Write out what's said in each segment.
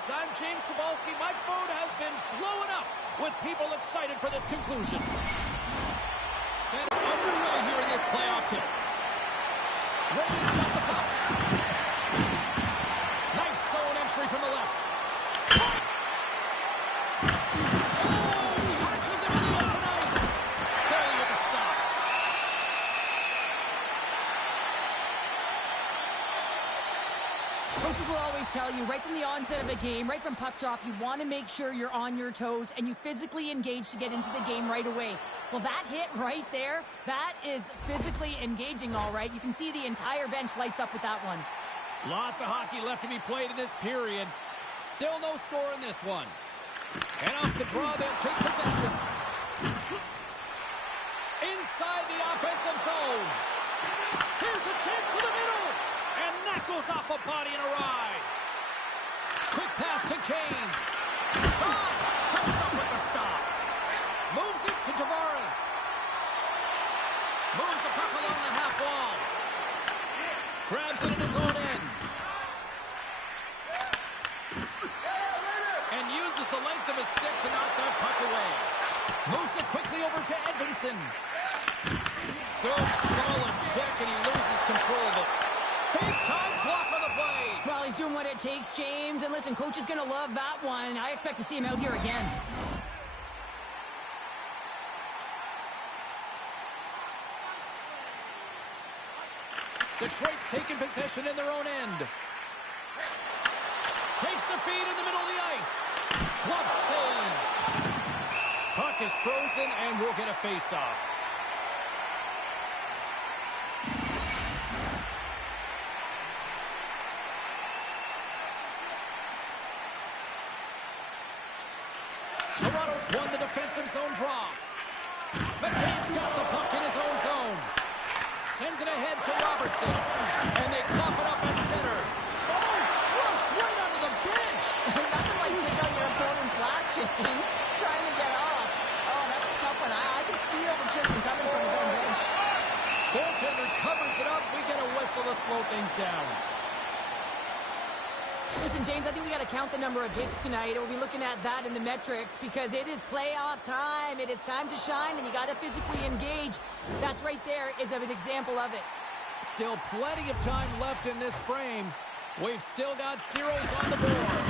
Sports. I'm James Cebulski. My phone has been blowing up with people excited for this conclusion. Set underway here in this playoff tip. Ray's got the puck. Nice zone entry from the left. Coaches will always tell you, right from the onset of a game, right from puck drop, you want to make sure you're on your toes and you physically engage to get into the game right away. Well, that hit right there, that is physically engaging, all right. You can see the entire bench lights up with that one. Lots of hockey left to be played in this period. Still no score in this one. And off the draw, they'll take possession. Inside the offensive zone. Here's a chance to the middle. And that goes off a body and a ride. Quick pass to Kane. Shot. Comes up with the stop. Moves it to Tavares. Moves the puck along the half wall. Grabs it in his own end. And uses the length of his stick to knock that puck away. Moves it quickly over to Edvinsson. Good solid check and he loses control of it. Big time block on the play. Well, he's doing what it takes, James. And listen, coach is going to love that one. I expect to see him out here again. Detroit's taking possession in their own end. Takes the feed in the middle of the ice. Glove save. Puck is frozen and we'll get a face-off. Won the defensive zone draw. McCann's got the puck in his own zone. Sends it ahead to Robertson. And they cough it up at center. Oh, crushed right onto the bench. Nothing like sitting on your opponent's lap, James. Trying to get off. Oh, that's a tough one. I can feel the chipping coming from his own bench. Goaltender covers it up. We get a whistle to slow things down. Listen, James, I think we got to count the number of hits tonight. We'll be looking at that in the metrics because it is playoff time. It is time to shine, and you got to physically engage. That's right there is an example of it. Still plenty of time left in this frame. We've still got zeros on the board.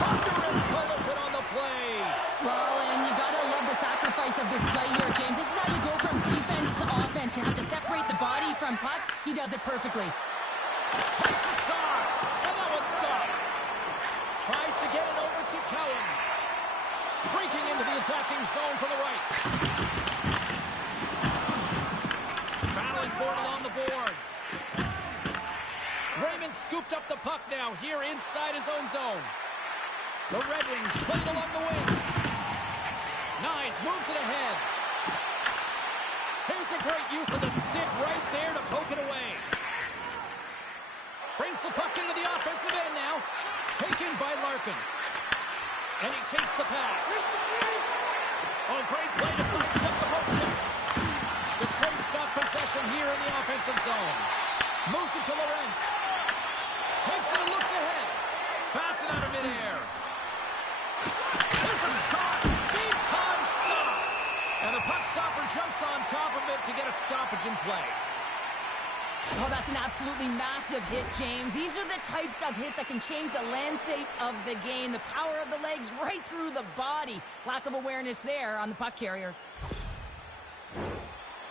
Thunderous collision on the play. Well, and you got to love the sacrifice of this play here, James. This is how you go from defense to offense. You have to separate the body from puck. He does it perfectly. Takes a shot, and that one's stopped. Tries to get it over to Cowan. Streaking into the attacking zone from the right. Battling for it along the boards. Raymond scooped up the puck now here inside his own zone. The Red Wings play it along the wing. Nice, moves it ahead. Here's a great use of the stick right there to poke it away. Brings the puck into the offensive end now. Taken by Larkin. And he takes the pass. Oh, great play to sidestep the poke check. Detroit's got possession here in the offensive zone. Moves it to Lorentz. Takes it and looks ahead. Bats it out of midair. There's a shot. Big time stop. And the puck stopper jumps on top of it to get a stoppage in play. Oh, that's an absolutely massive hit, James. These are the types of hits that can change the landscape of the game. The power of the legs right through the body. Lack of awareness there on the puck carrier.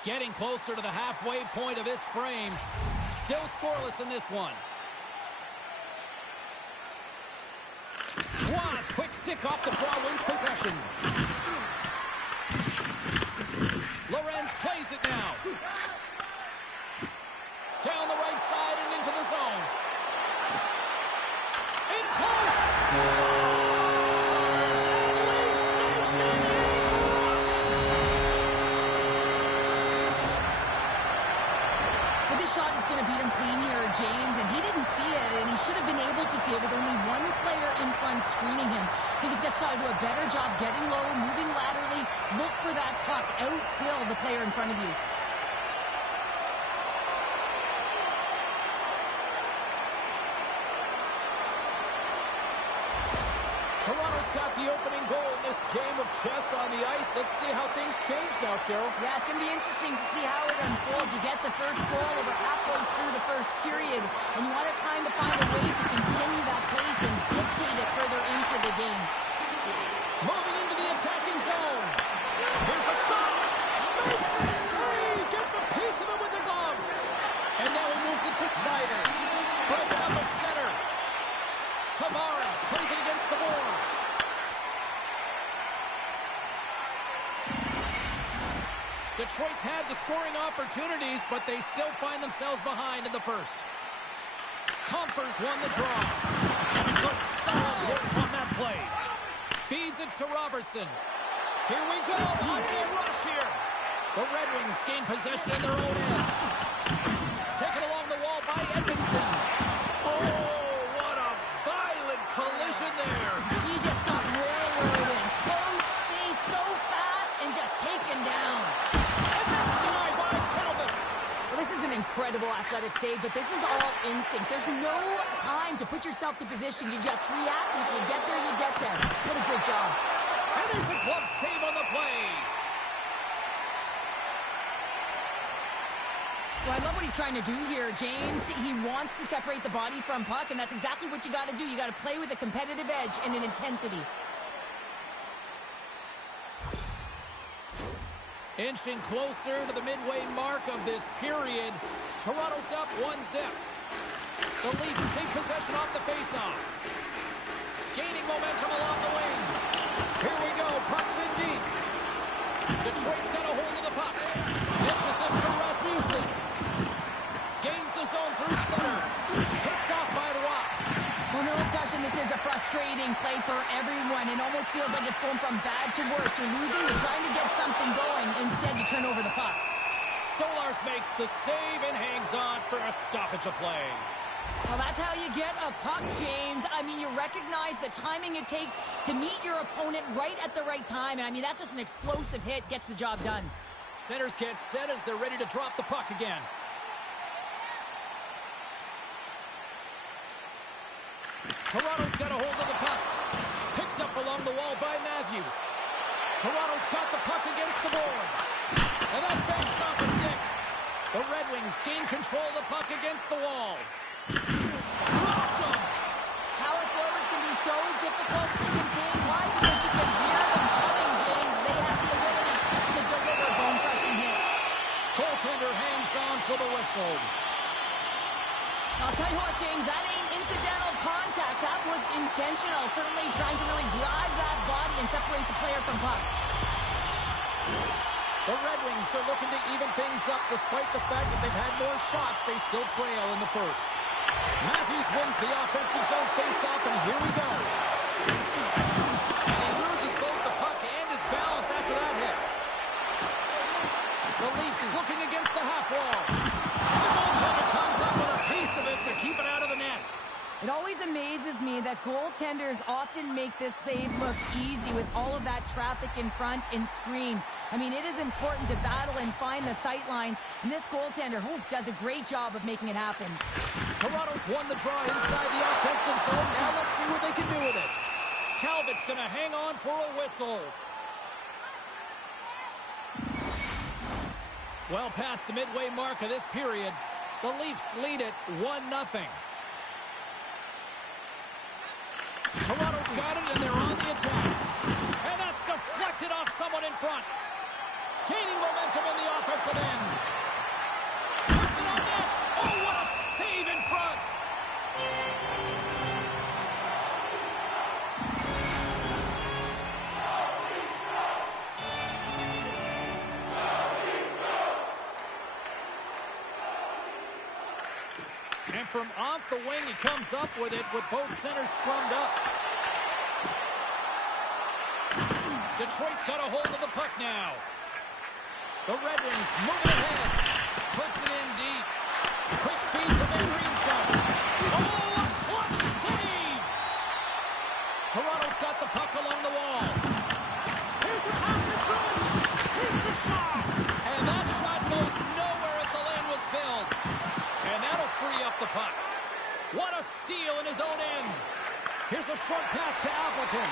Getting closer to the halfway point of this frame. Still scoreless in this one. Wass, quick stick off the draw, wins possession. Lorenz plays it now. Down the right side and into the zone. In close. But this shot is going to beat him clean here, James, and he didn't see it, and he should have been able to see it with only one player in front screening him. I think he's just got to do a better job getting low, moving laterally, look for that puck, outhill the player in front of you. got the opening goal in this game of chess on the ice. Let's see how things change now, Cheryl. Yeah, it's going to be interesting to see how it unfolds. You get the first goal over halfway through the first period, and you want to kind of find a way to continue that pace and dictate it further into the game. Moving into the attacking zone. Here's a shot. Makes a save. Gets a piece of it with the glove. And now he moves it to Sider. Broken up at center. Tavares plays it against the boards. Detroit's had the scoring opportunities, but they still find themselves behind in the first. Compers won the draw. Good solid work on that play. Feeds it to Robertson. Here we go. On-man rush here. The Red Wings gain possession in their own end. Taken along the wall by Edmondson. Oh, what a violent collision there. He just got railroaded. Close space so fast and just taken down. And that's denied by Talbot. Well, this is an incredible athletic save, but this is all instinct. There's no time to put yourself to position. You just react, and if you get there, you get there. What a great job. And there's a glove save on the play. Well, I love what he's trying to do here, James. He wants to separate the body from puck, and that's exactly what you got to do. You got to play with a competitive edge and an intensity. Inching closer to the midway mark of this period. Toronto's up 1-0. The Leafs take possession off the faceoff. Gaining momentum along the wing. Here we go. Puck's in deep. Detroit's got a hold of the puck. Dishes it to Rasmussen. Gains the zone through center. Picked off by Rock. Well, no question, this is a frustrating play for everyone. It almost feels like it's going from bad to worse. You're losing, you're trying to get something going. Instead, you turn over the puck. Stolarz makes the save and hangs on for a stoppage of play. Well, that's how you get a puck, James. I mean, you recognize the timing it takes to meet your opponent right at the right time. And I mean, that's just an explosive hit. Gets the job done. Centers get set as they're ready to drop the puck again. Toronto's got a hold of the puck. Picked up along the wall by Matthews. Toronto's got the puck against the boards. And that banks off a stick. The Red Wings gain control of the puck against the wall. Blocked him. Power forwards can be so difficult to contain. Why? Because you can hear them coming, James. They have the ability to deliver bone-crushing hits. Goaltender hangs on for the whistle. I'll tell you what, James, that ain't incidental contact. That was intentional. Certainly trying to really drive that body and separate the player from puck. The Red Wings are looking to even things up despite the fact that they've had more shots. They still trail in the first. Matthews wins the offensive zone faceoff, and here we go. And he loses both the puck and his balance after that hit. The Leafs looking against the half wall. And the goaltender comes up with a piece of it to keep it out of the net. It always amazes me that goaltenders often make this save look easy with all of that traffic in front and screen. I mean, it is important to battle and find the sight lines, and this goaltender does a great job of making it happen. Toronto's won the draw inside the offensive zone. Now let's see what they can do with it. Talbot's going to hang on for a whistle. Well past the midway mark of this period, the Leafs lead it 1-0. Toronto's got it, and they're on the attack. And that's deflected off someone in front. Gaining momentum in the offensive end. Puts it on net. Oh, what a save in front. And from off the wing, he comes up with it with both centers scrummed up. Detroit's got a hold of the puck now. The Red Wings moving ahead. Puts it in deep. Quick feed to Van Riemsdyk. Oh, a clutch save! Toronto's got the puck along the wall. Here's a pass in front. Takes a shot. And that shot goes nowhere as the lane was filled. And that'll free up the puck. What a steal in his own end. Here's a short pass to Appleton.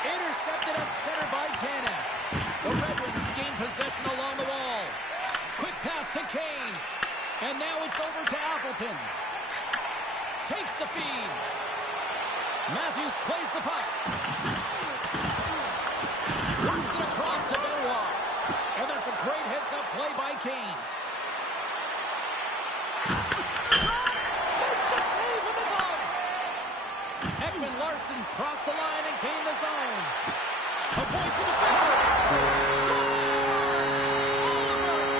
Intercepted at center by Tanev. The Red Wings gain possession along the wall. Quick pass to Kane. And now it's over to Appleton. Takes the feed. Matthews plays the puck. Works it across to Benoit. And that's a great heads-up play by Kane. Makes the save with the glove. Ekman Larsson's crossed the line and gained the zone. Avoids the defender. Scores!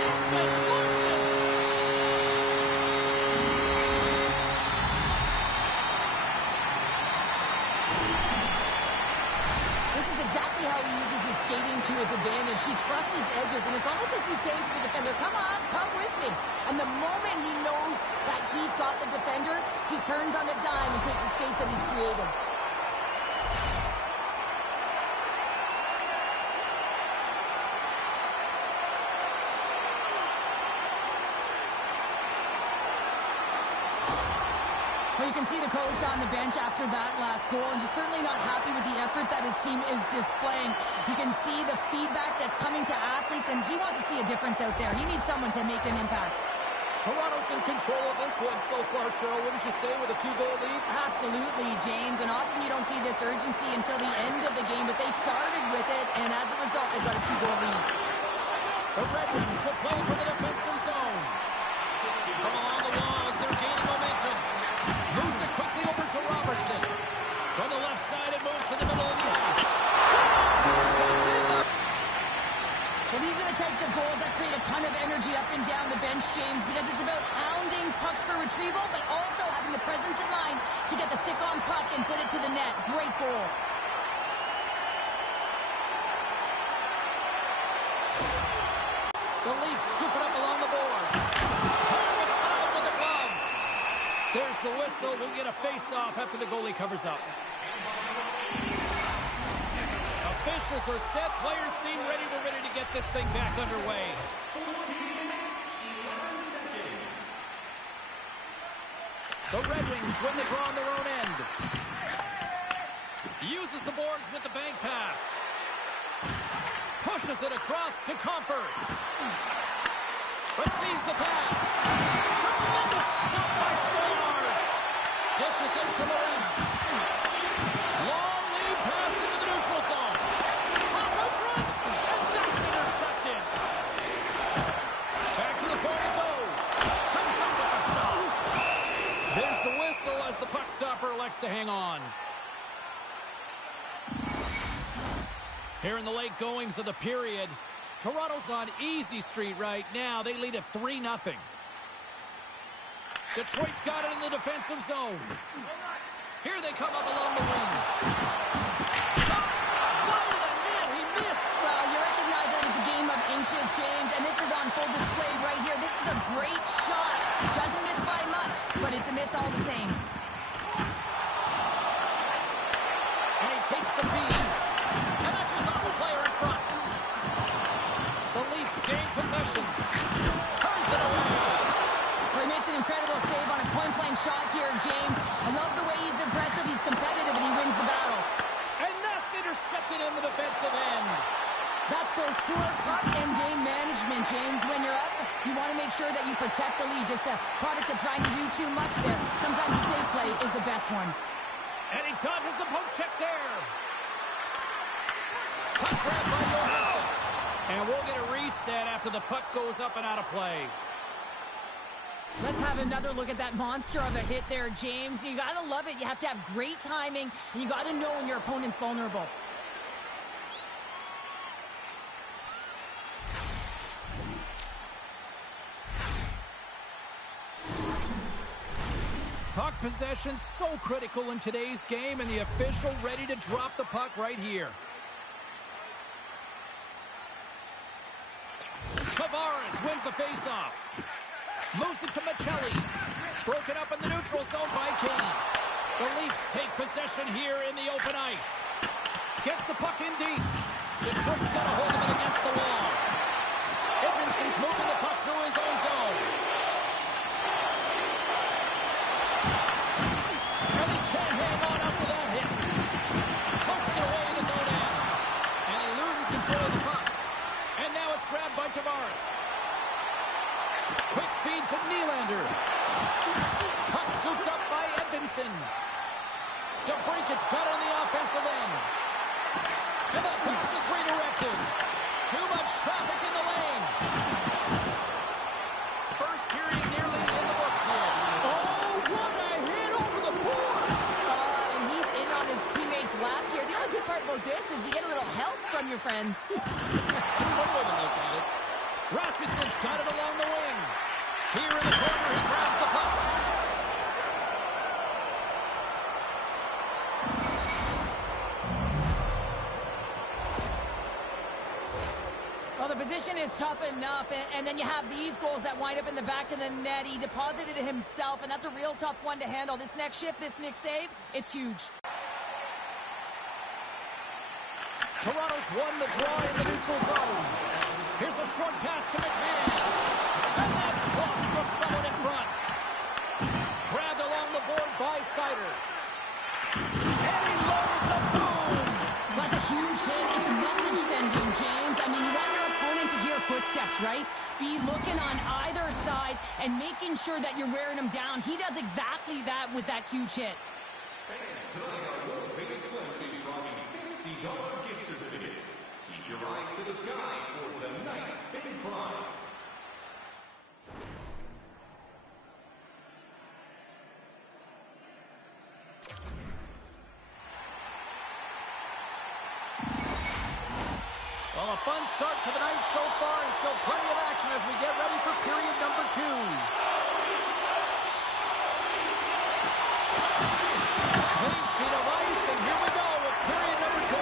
Ekman Larsson. This is exactly how he uses his skating to his advantage. He trusts his edges, and it's almost as he's saying to the defender, come on, come with me. And the moment he knows that he's got the defender, he turns on a dime and takes the space that he's created. Well, you can see the coach on the bench after that last goal, and he's certainly not happy with the effort that his team is displaying. You can see the feedback that's coming to athletes, and he wants to see a difference out there. He needs someone to make an impact. Toronto's in control of this one so far, Cheryl, wouldn't you say, with a 2-goal lead? Absolutely, James, and often you don't see this urgency until the end of the game, but they started with it, and as a result, they've got a 2-goal lead. The Red Wings will play for the defensive zone. From along the walls, they're gaining momentum. Moves it quickly over to Robertson. From the left side, it moves to the middle of the ice. Well, these are the types of goals that create a ton of energy up and down the bench, James, because it's about hounding pucks for retrieval, but also having the presence of mind to get the stick on puck and put it to the net. Great goal. The Leafs scoop it up along the boards. Turn the side with the glove. There's the whistle. We'll get a face-off after the goalie covers up. Officials are set. Players seem ready. We're ready to get this thing back underway. The Red Wings win the draw on their own end. Uses the boards with the bank pass. Pushes it across to Comfort. Receives the pass. Tremendous stop by Stolarz. Dishes it to Lawrence. Long lead pass into the neutral zone. Pass out front, and that's intercepted. Back to the point it goes. Comes up with the stop. There's the whistle as the puck stopper elects to hang on. Here in the late goings of the period, Toronto's on easy street right now. They lead at 3-0. Detroit's got it in the defensive zone. Here they come up along the wing. Wide of the net, he missed. Well, you recognize it as a game of inches, James, and this is on full display right here. This is a great shot. Doesn't miss by much, but it's a miss all the same. And he takes the feed. And that goes off the player in front. The Leafs gain possession. Turns it away. Well, he makes an incredible save on a point-blank shot here, James. I love the way he's aggressive, he's competitive, and he wins the battle. And that's intercepted in the defensive end. That's both poor puck and game management, James. When you're up, you want to make sure that you protect the lead. Just a product of trying to do too much there. Sometimes the safe play is the best one. And he dodges the poke check there. Puck grab by Johansson. And we'll get a reset after the puck goes up and out of play. Let's have another look at that monster of a hit there, James. You got to love it. You have to have great timing, and you got to know when your opponent's vulnerable. Puck possession so critical in today's game, and the official ready to drop the puck right here. Tavares wins the faceoff. Moves it to Michelli. Broken up in the neutral zone by Kane. The Leafs take possession here in the open ice. Gets the puck in deep. Detroit's got a hold of it against the wall. Edmondson's moving the puck through his own zone. And he can't hang on after that hit. Pucks it away in his own end. feed to Nylander. Puck scooped up by Edvinsson. DeBrinket's got it on the offensive end. And that pass is redirected. Too much traffic in the lane. First period nearly in the books here. Oh, what a hit over the boards! And he's in on his teammate's lap here. The only good part about this is you get a little help from your friends. That's one way to look at it. Rasmussen's got it along the wing. Here in the corner, he grabs the puck. Well, the position is tough enough, and then you have these goals that wind up in the back of the net. He deposited it himself, and that's a real tough one to handle. This next shift, this next save, it's huge. Toronto's won the draw in the neutral zone. Here's a short pass to McMahon. And that's blocked from someone in front. Grabbed along the board by Sider. And he lowers the boom. That's a huge hit. It's a message sending, James. I mean, you want your opponent to hear footsteps, right? Be looking on either side and making sure that you're wearing them down. He does exactly that with that huge hit. Tonight, our World Famous Clinic is drawing $50 gift certificates. Keep your eyes to the sky for tonight's big prize. Well, a fun start to the night so far, and still plenty of action as we get ready for period number 2. Clean sheet of ice, and here we go with period number 2.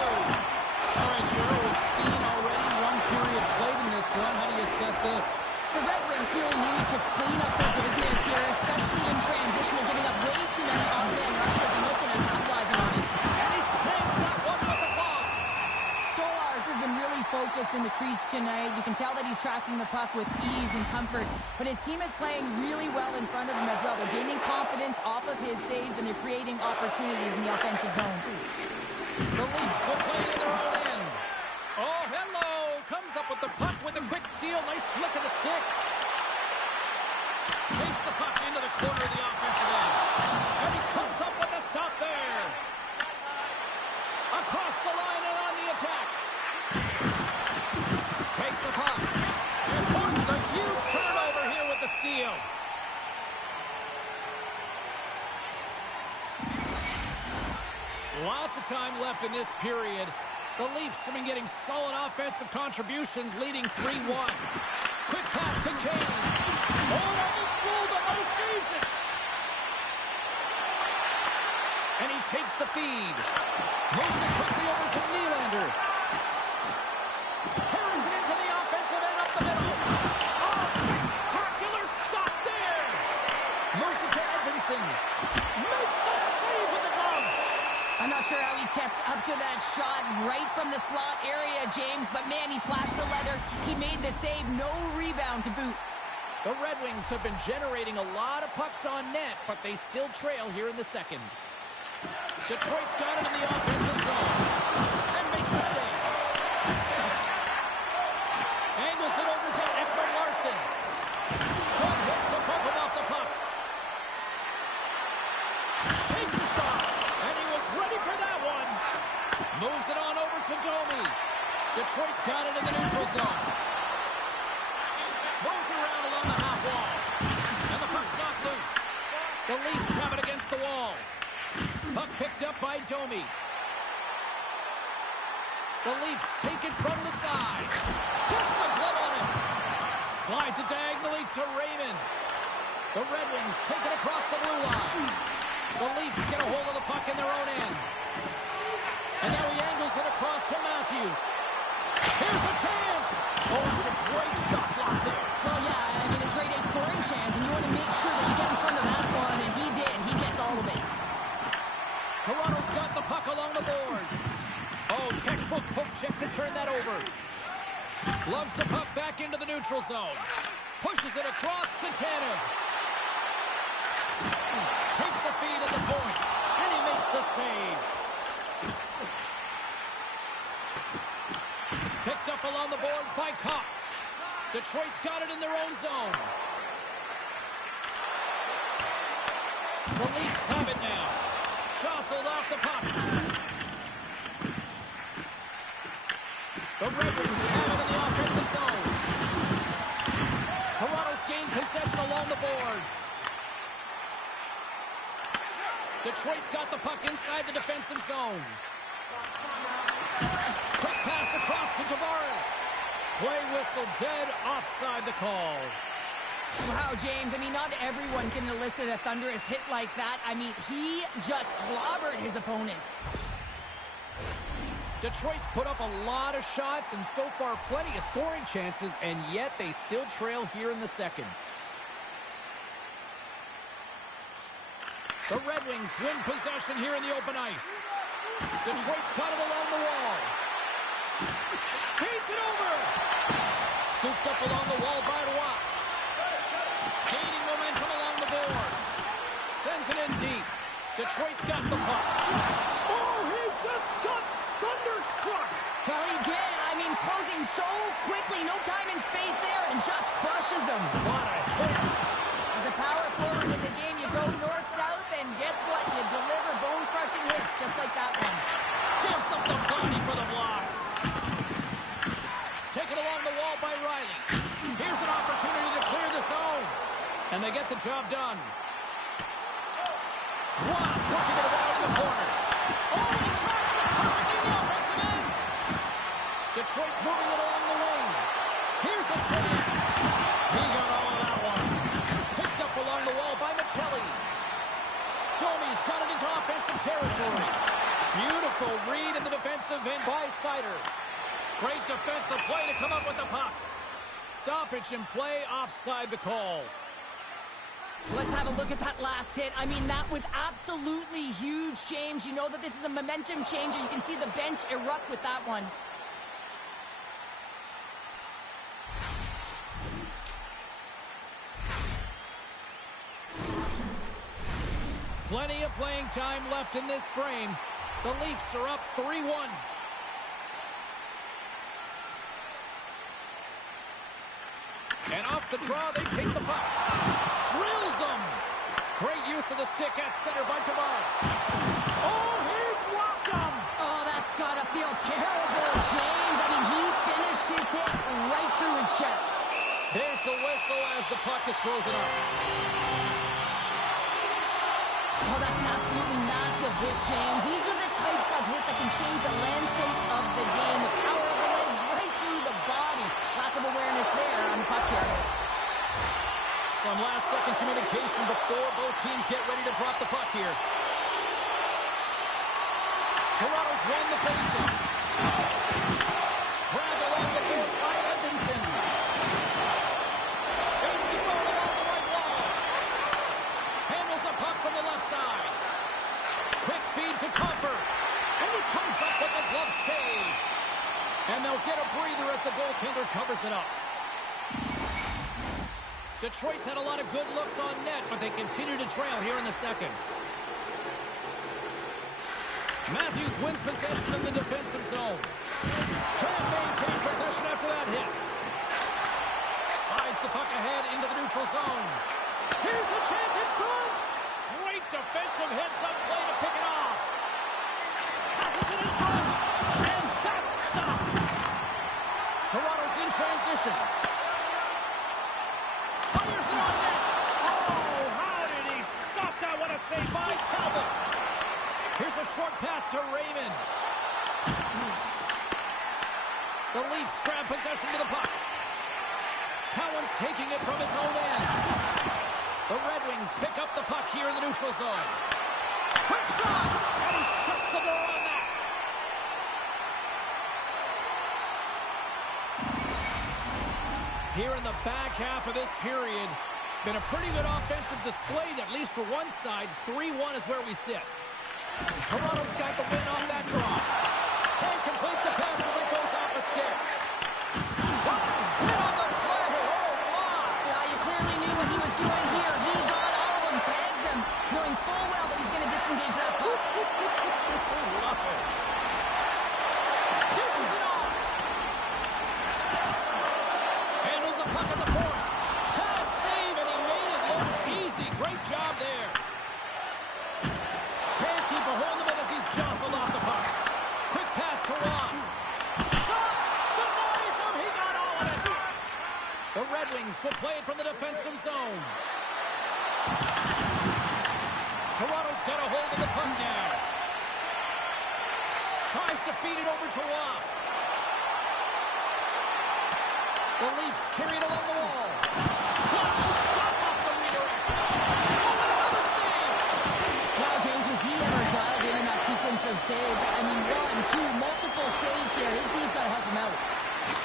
All right, Cheryl, we've seen already one period played in this one. How do you assess this? The Red Wings really need to clean up their business here, especially in transition. They're giving up way too many odd-man rushes, and listen, they're capitalizing on it. And he stamps that one with the glove. Stolarz has been really focused in the crease tonight. You can tell that he's tracking the puck with ease and comfort, but his team is playing really well in front of him as well. They're gaining confidence off of his saves, and they're creating opportunities in the offensive zone. The Leafs will play in their own end. Oh, hello. Comes up with the puck with a quick steal. Nice flick of the stick. Takes the puck into the corner of the offensive end. And he comes up with the stop there. Across the line and on the attack. Takes the puck. And forces a huge turnover here with the steal. Lots of time left in this period. The Leafs have been getting solid offensive contributions, leading 3-1. Quick pass to Kane. Oh, almost fooled him, but he saves it. And he takes the feed. Moves it quickly over to Nylander. Carries it into the offensive end up the middle. Oh, spectacular stop there. Moves it to Edvinsson. Makes the save with the glove. I'm not sure how he kept up to that shot right from the slot area, James, but man, he flashed the leather. He made the save, no rebound to boot. The Red Wings have been generating a lot of pucks on net, but they still trail here in the second. Detroit's got it in the offensive zone and makes the save. Angles it over to Ekman Larsson. Good hit to bump him off the puck. Takes the shot, and he was ready for that one. Moves it on over to Domi. Detroit's got it in the neutral zone. Moves it around along the half wall. And the puck's knocked loose. The Leafs have it against the wall. Puck picked up by Domi. The Leafs take it from the side. Gets the glove on him. Slides it diagonally to Raymond. The Red Wings take it across the blue line. The Leafs get a hold of the puck in their own end. And now he angles it across to Matthews. Here's a chance. Oh, it's a great shot block there. Well, yeah, I mean, it's grade A scoring chance, and you want to make sure that you get in front of that one, and he did. He gets all of it. Toronto's got the puck along the boards. Oh, textbook poke check to turn that over. Lugs the puck back into the neutral zone. Pushes it across to Tanev. Takes the feed at the point, and he makes the save. Picked up along the boards by Kopp. Detroit's got it in their own zone. The Leafs have it now. Jostled off the puck. The Red Wings have it in the offensive zone. Toronto's gained possession along the boards. Detroit's got the puck inside the defensive zone. Quick pass across to Tavares. Play whistle dead offside the call. Wow, James, I mean, not everyone can elicit a thunderous hit like that. I mean, he just clobbered his opponent. Detroit's put up a lot of shots and so far plenty of scoring chances, and yet they still trail here in the second. The Red Wings win possession here in the open ice. Detroit's got it along the wall. Feeds it over. Scooped up along the wall by Roy. Gaining momentum along the boards. Sends it in deep. Detroit's got the puck. Oh, he just got thunderstruck. Well, he did. I mean, closing so quickly. No time and space there, and just crushes him. What a hit. As a power forward in the game, you go north-south, and guess what? You deliver bone-crushing hits just like that one. Gives up the body for the block. Taken along the wall by Riley. Here's an opportunity to clear the zone. And they get the job done. Ross working it around the corner. Oh, he tries to perfectly in the offensive end. Detroit's moving it along the wing. Here's a chance. He got all of that one. Picked up along the wall by Michelli. Domi's got it into offensive territory. Beautiful read in the defensive end by Sider. Great defensive play to come up with the puck. Stoppage in play, offside the call. Let's have a look at that last hit. I mean, that was absolutely huge, James. You know that this is a momentum changer. You can see the bench erupt with that one. Plenty of playing time left in this frame. The Leafs are up 3-1. And off the draw, they take the puck. Drills them. Great use of the stick at center by Tavares. Oh, he blocked him. Oh, that's got to feel terrible, James. I mean, he finished his hit right through his check. There's the whistle as the puck is frozen up. Oh, that's an absolutely massive hit, James. These are the types of hits that can change the landscape of the game. The power of the legs right through the body. Lack of awareness there on the puck carrier. Some last-second communication before both teams get ready to drop the puck here. Toronto's won the faceoff. Grabbed along the board by Edmondson. Aims his own along the right wall. Handles the puck from the left side. Quick feed to Copper. And he comes up with a glove save. And they'll get a breather as the goaltender covers it up. Detroit's had a lot of good looks on net, but they continue to trail here in the second. Matthews wins possession in the defensive zone. Can't maintain possession after that hit. Slides the puck ahead into the neutral zone. Here's a chance in front. Great defensive hits up play to pick it off. Passes it in front. And that's stopped. Toronto's in transition. Fires it on net. Oh, how did he stop that? What a save by Talbot. Here's a short pass to Raymond. The Leafs grab possession to the puck. Cowan's taking it from his own end. The Red Wings pick up the puck here in the neutral zone. Quick shot! And he shuts the door on that. Here in the back half of this period, been a pretty good offensive display, at least for one side. 3-1 is where we sit. Toronto's got the win on that draw. Can't complete the pass as it goes off the stick. Hit on the play. Oh, my. Yeah, you clearly knew what he was doing here. He got all of them, tags him, knowing full well that he's going to disengage that puck. Love it. Dishes it off. Handles the puck at the point. Pad save, and he made it look easy. Great job there. Kings will play it from the defensive zone. Toronto's got a hold of the puck now. Tries to feed it over to Waugh. The Leafs carry it along the wall. Clutch stop off the redirect. Oh, and another save. Wow, James, was he ever dialed in that sequence of saves? I mean, one, two, multiple saves here. His D's got to help him out.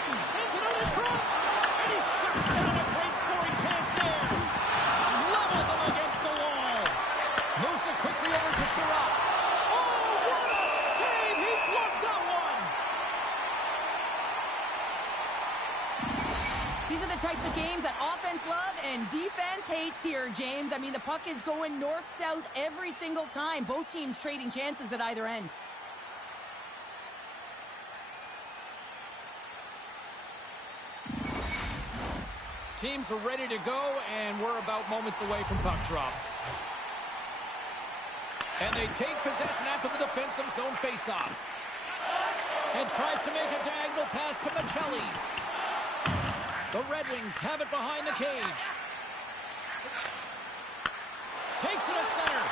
He sends it out in front. And he shuts down a great scoring chance there. Levels him against the wall. Moves it quickly over to Sherratt. Oh, what a save. He gloved that one. These are the types of games that offense love and defense hates here, James. I mean, the puck is going north-south every single time. Both teams trading chances at either end. Teams are ready to go, and we're about moments away from puck drop. And they take possession after the defensive zone faceoff. And tries to make a diagonal pass to Michelli. The Red Wings have it behind the cage. Takes it to center.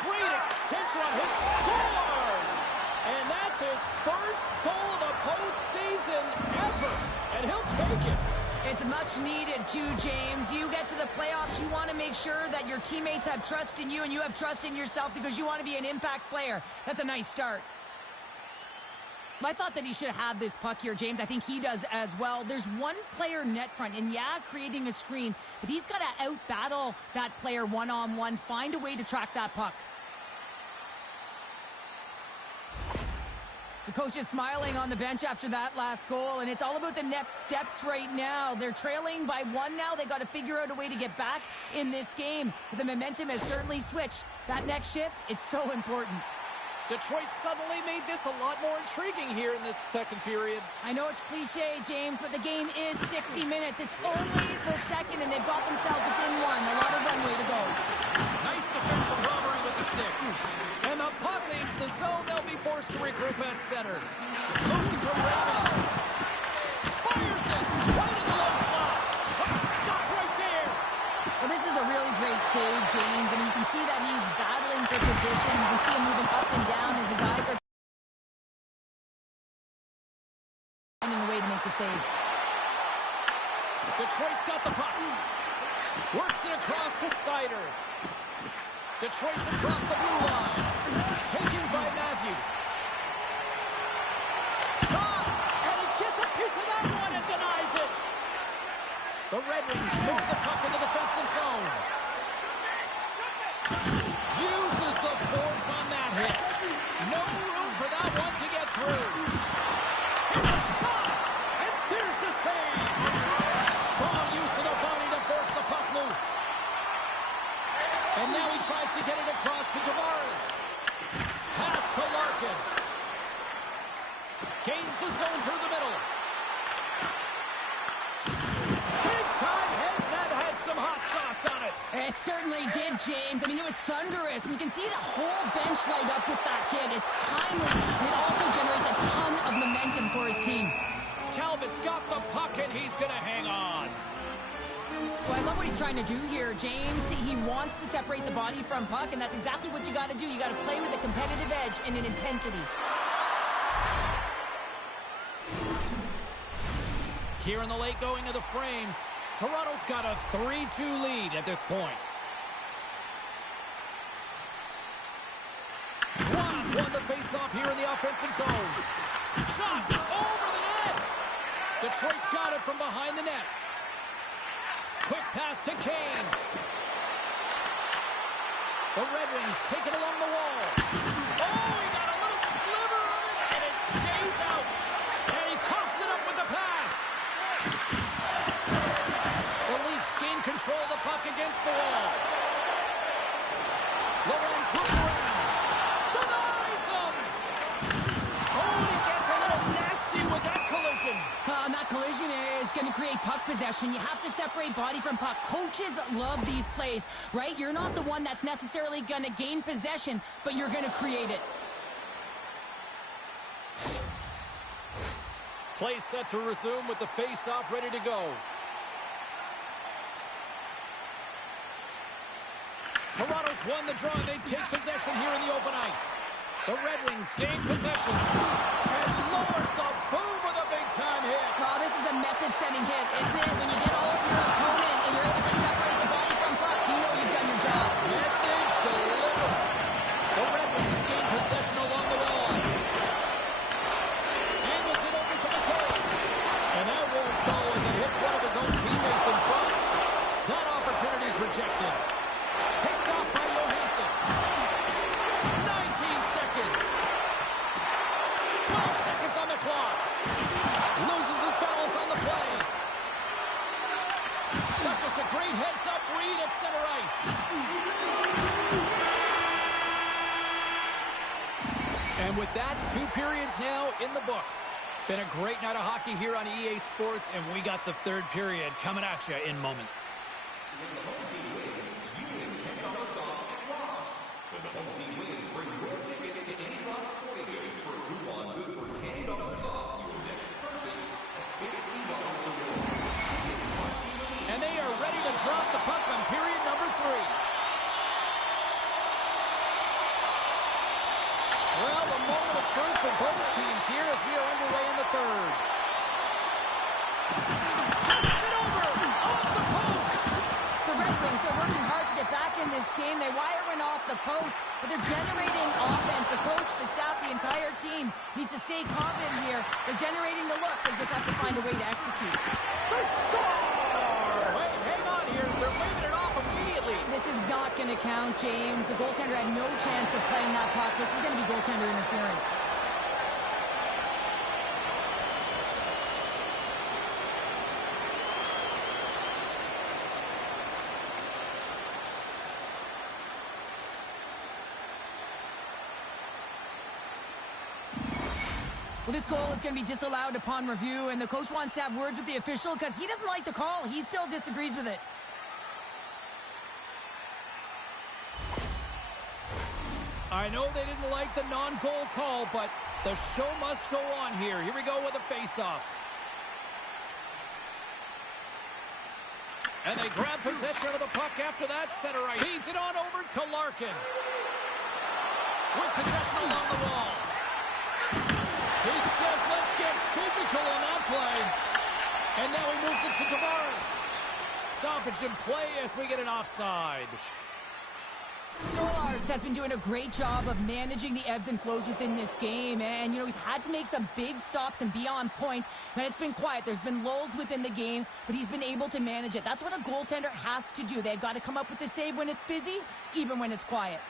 Great extension on his scores! And that's his first goal of the postseason ever. And he'll take it. It's much needed too, James. You get to the playoffs, you want to make sure that your teammates have trust in you and you have trust in yourself because you want to be an impact player. That's a nice start. I thought that he should have had this puck here, James. I think he does as well. There's one player net front, and yeah, creating a screen, but he's got to out-battle that player one-on-one, find a way to track that puck. The coach is smiling on the bench after that last goal, and it's all about the next steps right now. They're trailing by one now. They got to figure out a way to get back in this game. The momentum has certainly switched. That next shift, it's so important. Detroit suddenly made this a lot more intriguing here in this second period. I know it's cliche, James, but the game is 60 minutes. It's only the second, and they've got themselves within one. A lot of runway to go. Nice defensive robbery with the stick. And the puck leaves the zone. They'll be forced to regroup at center. Losing to Raymond. Fires it right in the low slot. Stop right there. Well, this is a really great save, James. I mean, you can see that he's battling for position. You can see him moving up and down as his eyes are finding a way to make the save. Detroit's got the puck. Works it across to Sider. Detroit's across the blue line. Taken by Matthews. Shot! And he gets a piece of that one and denies it. The Red Wings move the puck in the defensive zone. Uses the force on that hit. No room for that one to get through. Here's a shot! And there's the save! Strong use of the body to force the puck loose. And now he tries to get it across to Tavares. Pass to Larkin. Gains the zone through the middle. Big time hit that had some hot sauce on it. It certainly did, James. I mean, it was thunderous. And you can see the whole bench light up with that hit. It's timely. And it also generates a ton of momentum for his team. Talbot's got the puck, and he's going to hang on. Well, I love what he's trying to do here, James. He wants to separate the body from puck, and that's exactly what you got to do. You got to play with a competitive edge and an intensity. Here in the late going of the frame, Toronto's got a 3-2 lead at this point. Ross won the faceoff here in the offensive zone. Shot over the net. Detroit's got it from behind the net. Quick pass to Kane. The Red Wings take it along the wall. Oh, he got a little sliver of it, and it stays out. And he coughs it up with the pass. The Leafs gain control of the puck against the wall. Lawrence looks around. Denies him. Oh, he gets a little nasty with that collision. And that collision is going to create puck possession. You have to separate body from puck. Coaches love these plays, right? You're not the one that's necessarily going to gain possession, but you're going to create it. Play set to resume with the face-off ready to go. Toronto's won the draw, and they take possession here in the open ice. The Red Wings gain possession and lowers the boom with a big-time hit. Oh, this is a message-sending hit, isn't it? When you get all of your opponent and you're able to separate the body from puck, you know you've done your job. Message delivered. The Red Wings gain possession along the wall. Angles it over to the toe. And that won't go as it hits one of his own teammates in front. That opportunity is rejected. Picked off by Johansson. 19 seconds. 12 seconds on the clock. Loses his balance on the play. That's just a great heads-up read at center ice. And with that, 2 periods now in the books. Been a great night of hockey here on EA Sports, and we got the 3rd period coming at you in moments. When the home team wins, you win $10 off at Rob's. When the home team wins, bring your tickets to any Rob's Sporting Goods for a coupon good for $10 off your next purchase of $50 or more. And they are ready to drop the puck on period number 3. Well, the moment of truth for both teams here as we are underway in the 3rd. Passes it over! Off the post! The Red Wings are working hard to get back in this game. They wire in off the post, but they're generating offense. The coach, the staff, the entire team needs to stay confident here. They're generating the looks. They just have to find a way to execute. They score! Wait, hang on here. They're waving it off immediately. This is not going to count, James. The goaltender had no chance of playing that puck. This is going to be goaltender interference. Well, this goal is going to be disallowed upon review, and the coach wants to have words with the official because he doesn't like the call. He still disagrees with it. I know they didn't like the non-goal call, but the show must go on here. Here we go with a face-off. And they grab possession of the puck after that. Center ice. Feeds it on over to Larkin. With possession along the wall. He says, let's get physical on that play. And now he moves it to Tavares. Stoppage in play as we get an offside. Stolarz has been doing a great job of managing the ebbs and flows within this game. And, he's had to make some big stops and be on point. And it's been quiet. There's been lulls within the game, but he's been able to manage it. That's what a goaltender has to do. They've got to come up with the save when it's busy, even when it's quiet.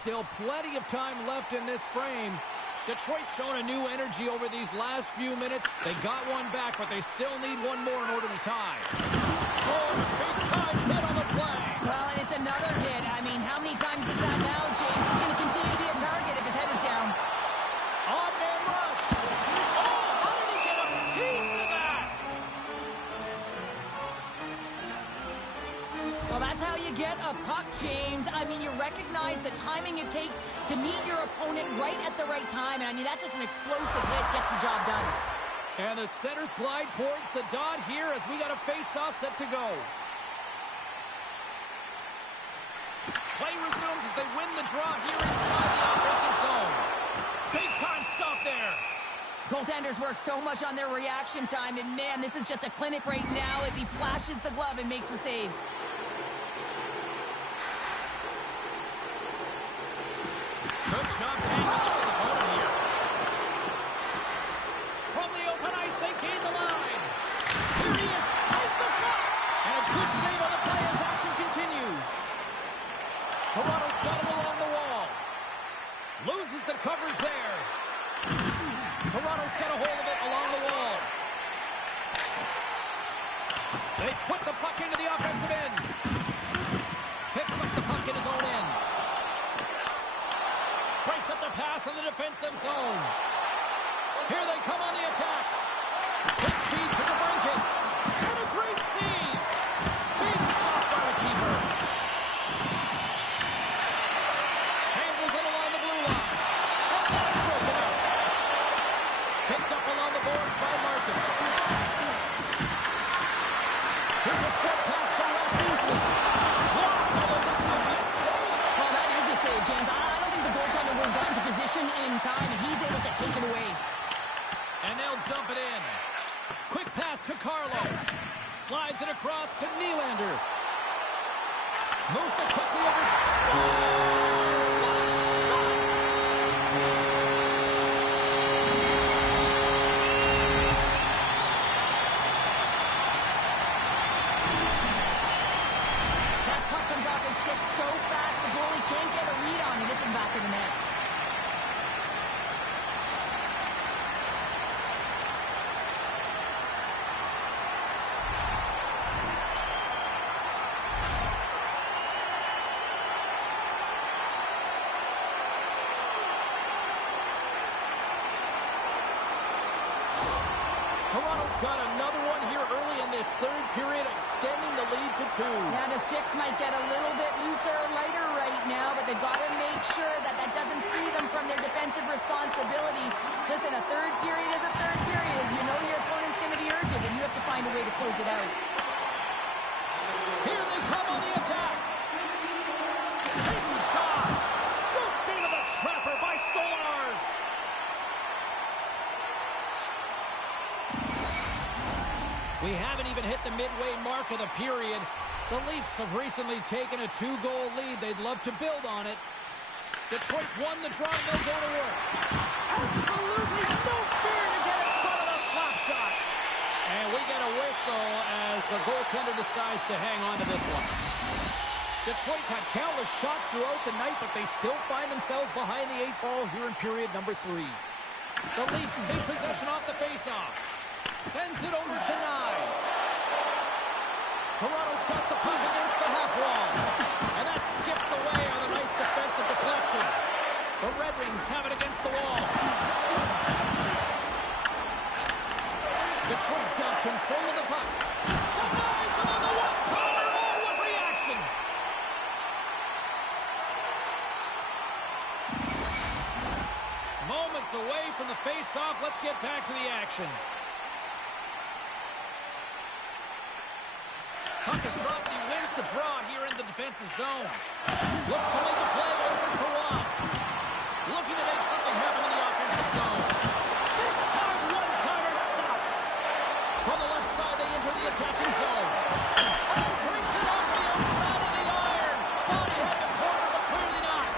Still plenty of time left in this frame. Detroit's shown a new energy over these last few minutes. They got one back, but they still need one more in order to tie. Oh, big time hit on the play. Well, and it's another hit. I mean, how many times is that now, James? He's going to continue to be a target if his head is down. On man rush. Oh, how did he get a piece of that? Well, that's how you get a puck, James. I mean, you recognize the timing it takes to meet your opponent right at the right time. I mean, that's just an explosive hit. Gets the job done. And the centers glide towards the dot here as we got a face-off set to go. Play resumes as they win the draw here inside the offensive zone. Big time stop there. Goaltenders work so much on their reaction time, and man, this is just a clinic right now as he flashes the glove and makes the save. Good job taking off his opponent here. From the open ice, they gain the line. Here he is, takes the shot. And a good save on the play as action continues. Toronto's got it along the wall. Loses the coverage there. Toronto's got a hold of it along the wall. They put the puck into the offensive end. Picks up the puck in his own end. Breaks up the pass in the defensive zone. Here they come on the attack. Quick feed to the Brinket. And a great save. Big stop by the keeper. Handles it along the blue line. And that's broken up. Picked up along the boards time, and he's able to take it away. And they'll dump it in. Quick pass to Carlo. Slides it across to Nylander. Moves it quickly over to scores! What a shot! That puck comes off his stick so fast, the goalie can't get a read on it. It's in back of the net. Toronto's got another one here early in this third period, extending the lead to 2. Yeah, the sticks might get a little bit looser or lighter right now, but they've got to make sure that that doesn't free them from their defensive responsibilities. Listen, a third period is a third period. You know your opponent's going to be urgent, and you have to find a way to close it out. Here they come on the attack. Takes a shot. Scooped into the trapper by Stolarz. We haven't even hit the midway mark of the period. The Leafs have recently taken a 2-goal lead. They'd love to build on it. Detroit's won the draw, and they'll go to work. Absolutely no fear to get in front of the slap shot. And we get a whistle as the goaltender decides to hang on to this one. Detroit's had countless shots throughout the night, but they still find themselves behind the 8 ball here in period number 3. The Leafs take possession off the faceoff. Sends it over to Nyes. Toronto's got the puck against the half wall. And that skips away on a nice defensive deflection. The Red Wings have it against the wall. Detroit's got control of the puck. Denies him on the one-timer. Oh, what reaction! Moments away from the face-off. Let's get back to the action. Puck is dropped, he wins the draw here in the defensive zone. Looks to make a play over to Rob. Looking to make something happen in the offensive zone. Big time one-timer stop. From the left side, they enter the attacking zone. Oh, brings it off the outside of the iron. Thought he had the corner, but clearly not.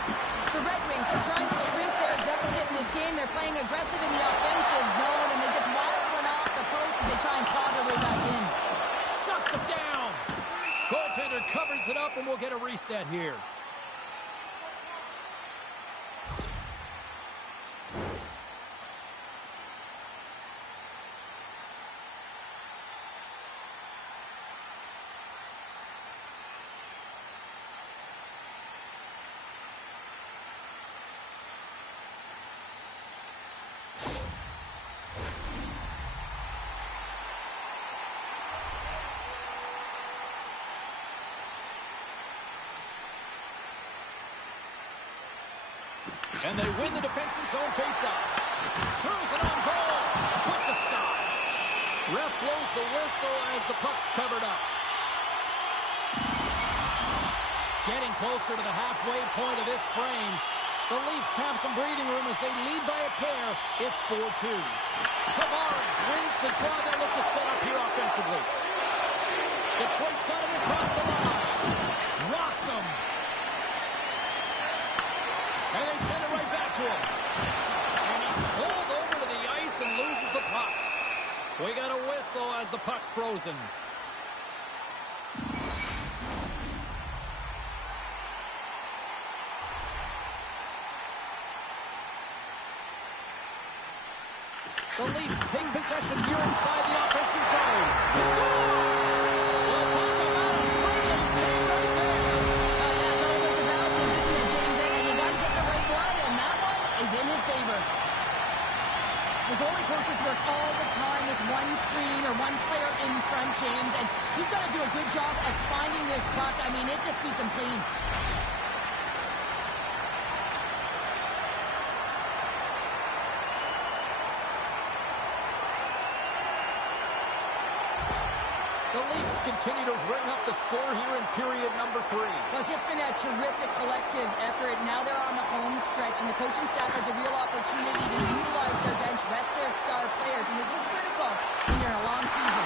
The Red Wings are trying to shrink their deficit in this game. They're playing aggressive in the offensive zone, and they just wild one off the post as they try and claw their way back in. Shuts him down. Goaltender covers it up, and we'll get a reset here. And they win the defensive zone faceoff. Throws it on goal with the stop. Ref blows the whistle as the puck's covered up. Getting closer to the halfway point of this frame. The Leafs have some breathing room as they lead by a pair. It's 4-2. Tavares wins the draw. They look to set up here offensively. Detroit's got it across the line. Rocks him. And they send it right back to him. And he's pulled over to the ice and loses the puck. We got a whistle as the puck's frozen. The Leafs take possession here inside the offensive zone. Scores! We'll talk about a friendly play right there. That's all about the bounces, isn't it, James? And you got to get the right one, and that one is in his favor. The goalie coaches work all the time with one screen or one player in front, James, and he's got to do a good job at finding this puck. I mean, it just beats him clean. The Leafs continue to ring up the score here in period number 3. Well, it's just been a terrific collective effort. Now they're on the home stretch, and the coaching staff has a real opportunity to utilize their bench, rest their star players, and this is critical when you're in a long season.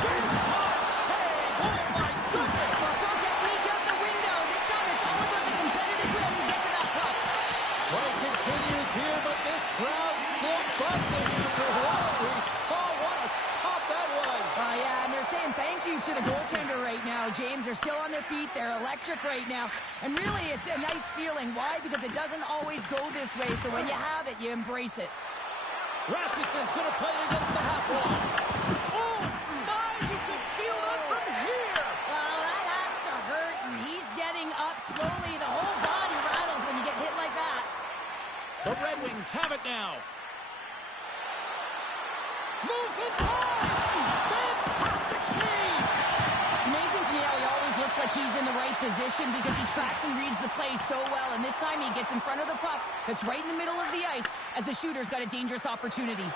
Big time save! Oh, my goodness! Well, throw technique out the window. This time it's all about the competitive will to get to that puck. Play continues here, but this crowd's still buzzing after what we saw. What a stop that was! Yeah, and they're saying thank you to the goaltender right now, James. They're still on their feet. They're electric right now. And really, it's a nice feeling. Why? Because it doesn't always go this way. So when you have it, you embrace it. Rasmussen's going to play it against the half wall. Oh, my! You can feel that from here! Well, that has to hurt, and he's getting up slowly. The whole body rattles when you get hit like that. The Red Wings have it now. Moves inside! Fantastic save! It's amazing to me how he always looks like he's in the right position because he tracks and reads the play so well. And this time he gets in front of the puck that's right in the middle of the ice as the shooter's got a dangerous opportunity.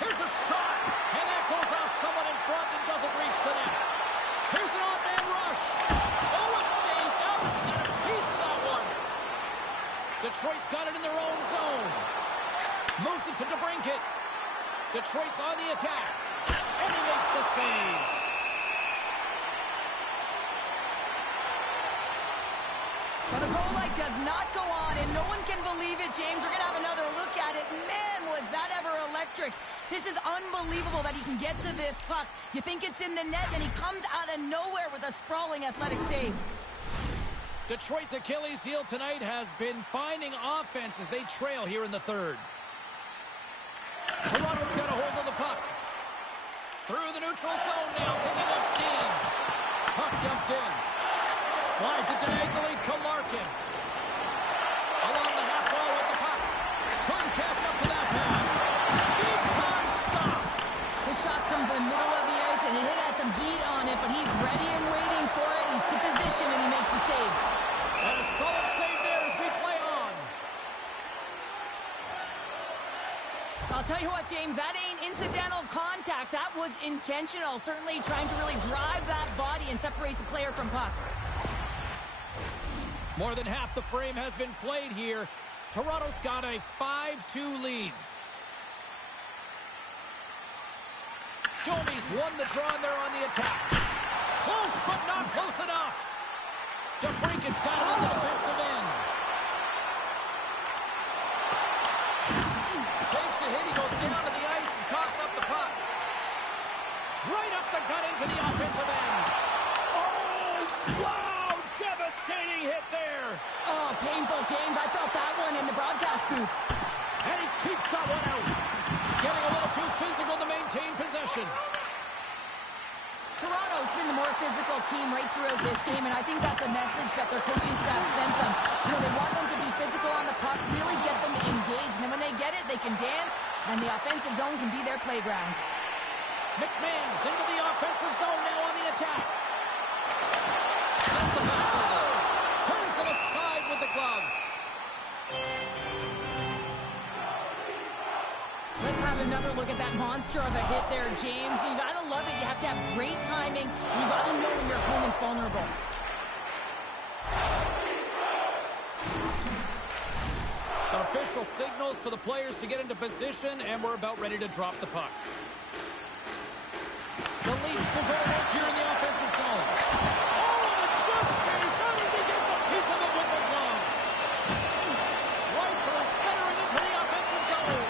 Here's a shot! And that goes off someone in front and doesn't reach the net. Here's an on-man rush. Oh, it stays out. We got a piece of that one. Detroit's got it in their own zone. Moves it to DeBrincat. Detroit's on the attack. And he makes the save. Well, the goal light does not go on, and no one can believe it, James. We're going to have another look at it. Man, was that ever electric. This is unbelievable that he can get to this puck. You think it's in the net, then he comes out of nowhere with a sprawling athletic save. Detroit's Achilles heel tonight has been finding offense as they trail here in the third. Toronto's got a hold of the puck. Through the neutral zone now, picking up steam. Puck dumped in. Slides it diagonally to Larkin. Along the half wall with the puck. Couldn't catch up to that pass. Big time stop. His shots come from the middle of the ice, and it has some heat on it, but he's ready and waiting for it. He's to position, and he makes the save. And a solid save there as we play on. I'll tell you what, James, that ain't incidental contact. That was intentional. Certainly trying to really drive that body and separate the player from puck. More than half the frame has been played here. Toronto's got a 5-2 lead. Jomies won the draw and they're on the attack. Close, but not close enough. DeBrincat's got it on the defensive end. Takes a hit, he goes down to the ice and coughs up the puck. Right up the gut into the offensive end. Oh, wow! Devastating hit there. Oh, painful, James. I felt that one in the broadcast booth. And he keeps that one out. Getting a little too physical to maintain possession. Toronto's been the more physical team right throughout this game, and I think that's a message that their coaching staff sent them. You know, they want them to be physical on the puck, really get them engaged, and then when they get it, they can dance, and the offensive zone can be their playground. McMahon's into the offensive zone now on the attack. Sends the pass over. Turns it aside with the glove. Let's have another look at that monster of a hit there, James. You gotta love it. You have to have great timing. You gotta know when your opponent's vulnerable. Official signals to the players to get into position, and we're about ready to drop the puck. The Leafs will go to work here in the offensive zone. Oh, and it just stays out as he gets a piece of it with the glove. Right for the center and into the offensive zone.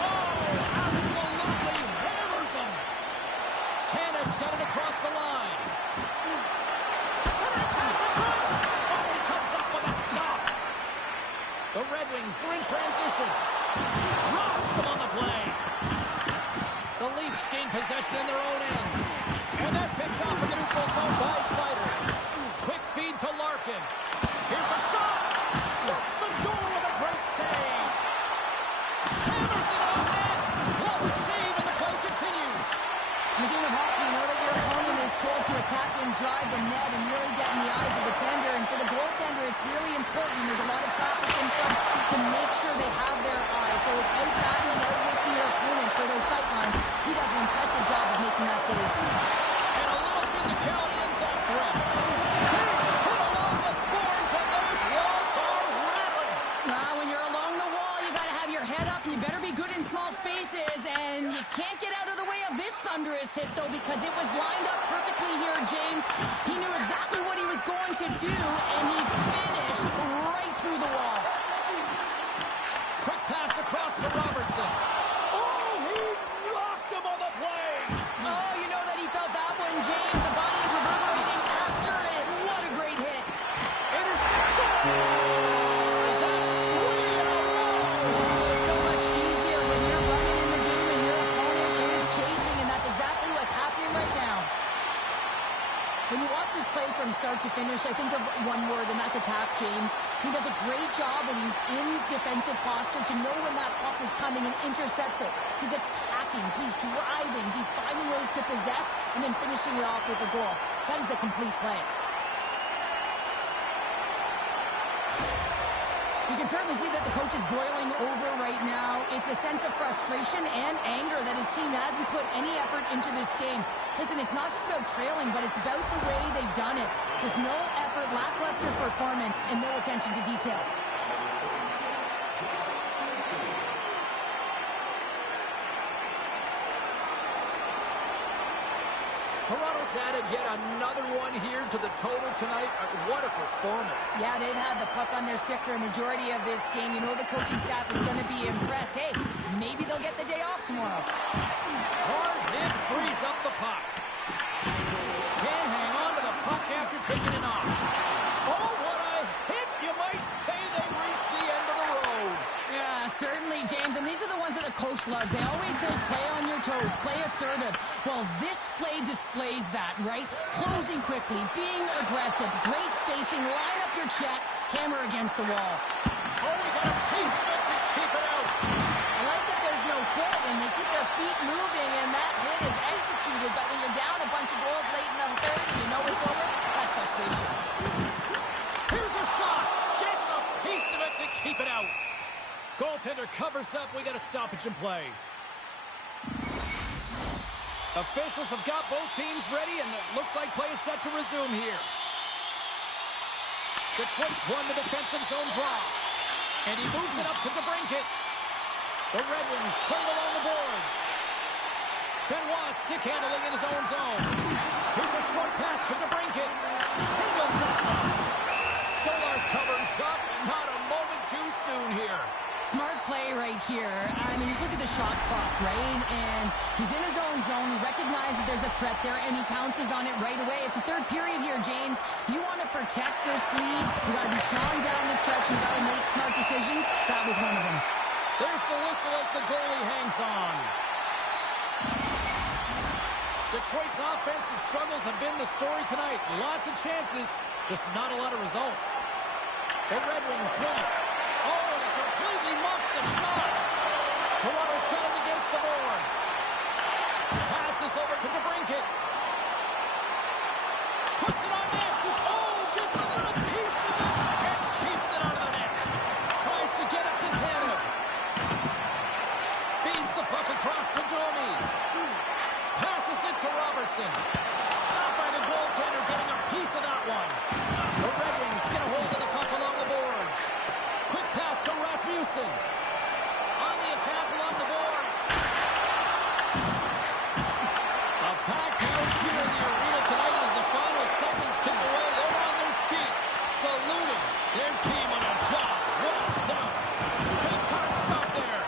Oh, absolutely hammers him. Canada's got it across the line. Center pass in front. Oh, he comes up with a stop. The Red Wings are in transition. Rocks him on the play. The Leafs gain possession in their own end. And that's picked off in the neutral zone by Sider. Quick feed to Larkin. Here's a shot. Shuts the door with a great save. Hammers it on net. Close save, and the play continues. In the game of hockey, you know that your opponent is told to attack and drive the net and really get in the eyes of the tender. And for the goaltender, it's really important. There's a lot of traffic in front to make sure they have their eyes. So it's out battling, out making your opponent for those sight lines. He does an impressive job of making that save. because it was lined up perfectly here, James. He knew exactly what he was going to do, and he finished right through the wall. Quick pass across to Robertson. Oh, he rocked him on the play. Oh, you know that he felt that one, James. The body is reverberating after it. What a great hit. That's 3 in a row. It's so much easier when you're running in the game and your opponent is chasing, and that's exactly what's happening right now. When you watch this play from start to finish, I think of one word, and that's attack, James. He does a great job when he's in defensive posture to know when that puck is coming and intercepts it. He's attacking, he's driving, he's finding ways to possess, and then finishing it off with a goal. That is a complete play. You can certainly see that the coach is boiling over right now. It's a sense of frustration and anger that his team hasn't put any effort into this game. Listen, it's not just about trailing, but it's about the way they've done it. There's no effort, lackluster performance, and no attention to detail. Toronto's added yet another one here to the total tonight. What a performance. Yeah, they've had the puck on their stick for a majority of this game. You know the coaching staff is going to be impressed. Hey, maybe they'll get the day off tomorrow. Hard hit frees up the puck. Can't hang on to the puck after taking it off. Oh, what a hit! You might say they reached the end of the road. Yeah, certainly, James. And these are the ones that the coach loves. They always say play on your toes, play assertive. Well, this play displays that, right? Closing quickly, being aggressive, great spacing, line up your check, hammer against the wall. Oh, we got a piece of it to keep it out. I like that there's no quit and they keep their feet moving and that hit is executed. But when you're down a bunch of goals late in the third and you know it's over, that's frustration. Here's a shot. Gets a piece of it to keep it out. Goaltender covers up. We got a stoppage in play. Officials have got both teams ready, and it looks like play is set to resume here. Detroit's won the defensive zone draw, and he moves it up to the brinket. The Red Wings play it along the boards. Benoit stick handling in his own zone. Here's a short pass to the brinket. Handles that one. Stolarz covers up. Not a moment too soon here. Smart play right here. I mean, look at the shot clock, right? And he's in his own zone. He recognizes there's a threat there, and he pounces on it right away. It's the third period here, James. You want to protect this lead. You got to be strong down the stretch. You got to make smart decisions. That was one of them. There's the whistle as the goalie hangs on. Detroit's offensive struggles have been the story tonight. Lots of chances, just not a lot of results. The Red Wings win it. Oh, and it completely muffs the shot. Toronto's got it against the boards. Passes over to the brinket. Puts it on net. Oh, gets a little piece of it and keeps it out of the net. Tries to get it to Tanev. Feeds the puck across to Domi. Passes it to Robertson. Stopped by the goaltender, getting a piece of that one. The Red Wings get a hold of the puck along the boards. Quick pass to Rasmussen. On the attack along the boards. A packed house here in the arena tonight as the final seconds tick away. They're on their feet, saluting their team on a job well done. Big time stop there.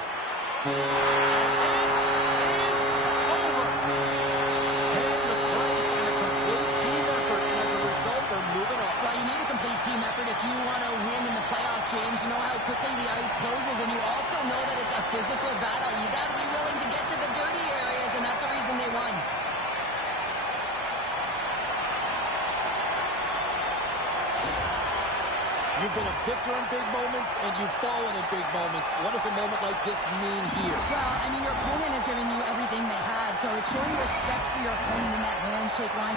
Team effort if you want to win in the playoffs, James. You know how quickly the ice closes, and you also know that it's a physical battle. You got to be willing to get to the dirty areas, and that's the reason they won. You've been a victor in big moments, and you've fallen in big moments. What does a moment like this mean here? Well, I mean, your opponent has given you everything they had, so it's showing respect for your opponent in that handshake line.